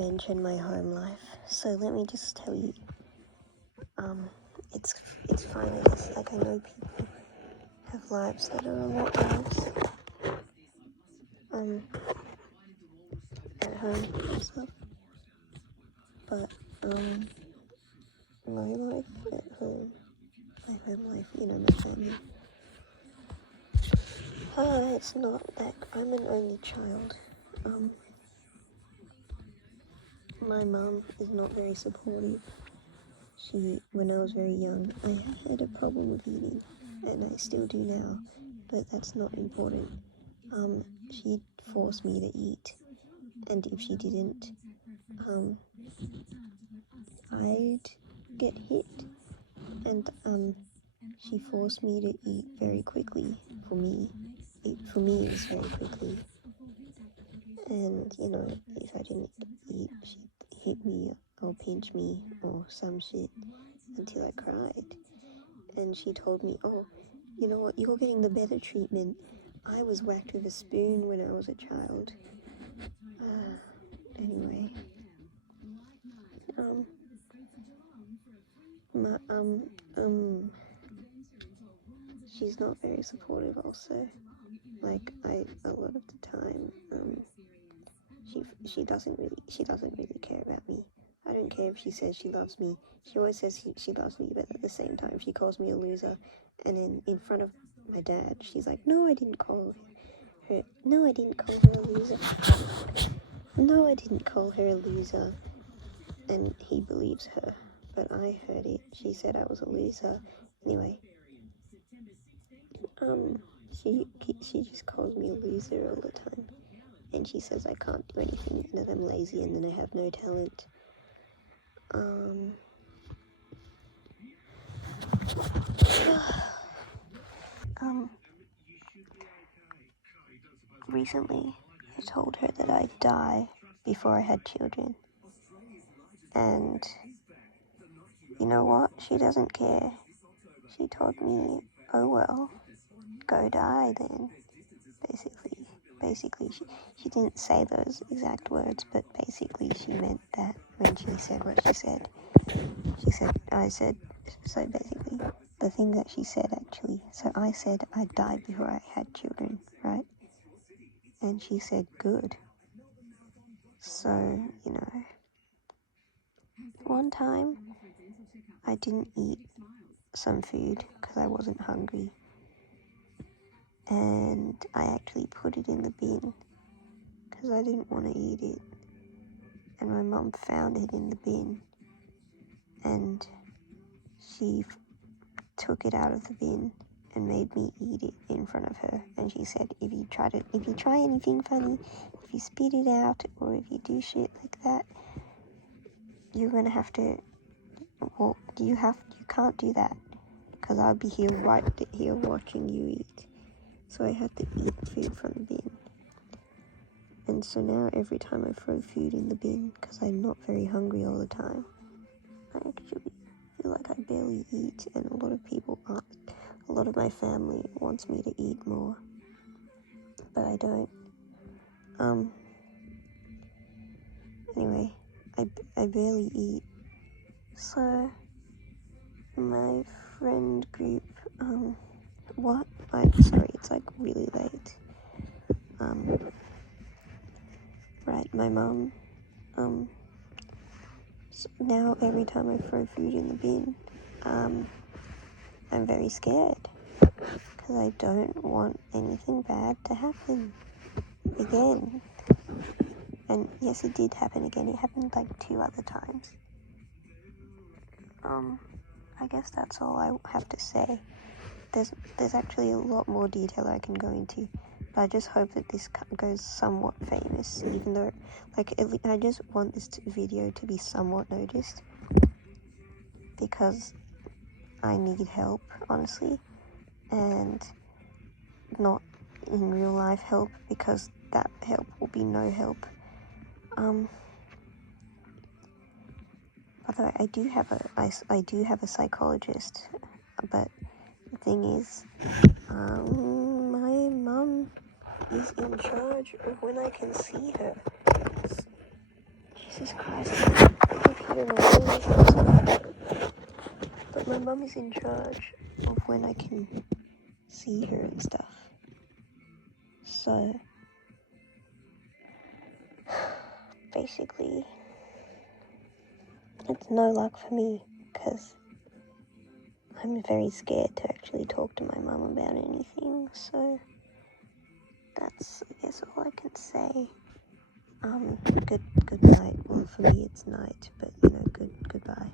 mention my home life. So let me just tell you, it's fine, I guess. Like, I know people have lives that are a lot worse, at home and stuff. But, my life at home, my home life, my family. It's not that I'm an only child. My mum is not very supportive. When I was very young, I had a problem with eating, and I still do now, but that's not important. She'd force me to eat, and if she didn't, I'd get hit, and she forced me to eat very quickly. For me, it was very quickly, and if I didn't eat, she'd hit me or pinch me or some shit until I cried. And she told me, oh, you know what, you're getting the better treatment. I was whacked with a spoon when I was a child. Anyway, she's not very supportive also. Like, a lot of the time, she doesn't really care about me. I don't care if she says she loves me. She always says she loves me, but at the same time, she calls me a loser. And then in front of my dad, she's like, no, I didn't call her a loser. No, I didn't call her a loser. And he believes her, but I heard it. She said I was a loser. Anyway, she just calls me a loser all the time. And she says I can't do anything, and that I'm lazy, and that I have no talent. Recently, I told her that I'd die before I had children. And you know what? She doesn't care. She told me, oh well, go die then. Basically, she didn't say those exact words, but basically she meant that when she said what she said. So basically, the thing that she said actually, so I said I'd die before I had children, right? And she said, good. So, one time I didn't eat some food because I wasn't hungry. And I actually put it in the bin because I didn't want to eat it. And my mum found it in the bin. And she took it out of the bin and made me eat it in front of her. And she said, if you try anything funny, if you spit it out, or if you do shit like that, you're gonna have to, you can't do that, because I'll be here right here watching you eat. So I had to eat food from the bin. And so now every time I throw food in the bin, because I'm not very hungry all the time, I actually feel like I barely eat, and a lot of people aren't. A lot of my family wants me to eat more, but I don't. Anyway, I barely eat. So my friend group, sorry, it's like really late. Right, my mum, so now every time I throw food in the bin, I'm very scared, because I don't want anything bad to happen again. And yes, it did happen again. It happened like 2 other times. I guess that's all I have to say. There's actually a lot more detail I can go into, but I just hope that this goes somewhat famous, even though, I just want this video to be somewhat noticed, because I need help, honestly, and not in real life help, because that help will be no help. By the way, I do have a psychologist, but the thing is, my mum is in charge of when I can see her. Jesus Christ. I live here in a really house. But my mum is in charge of when I can see her and stuff. So, basically, it's no luck for me, because I'm very scared to actually talk to my mum about anything, so that's, I guess, all I can say. Good night. Well, for me it's night, but, goodbye.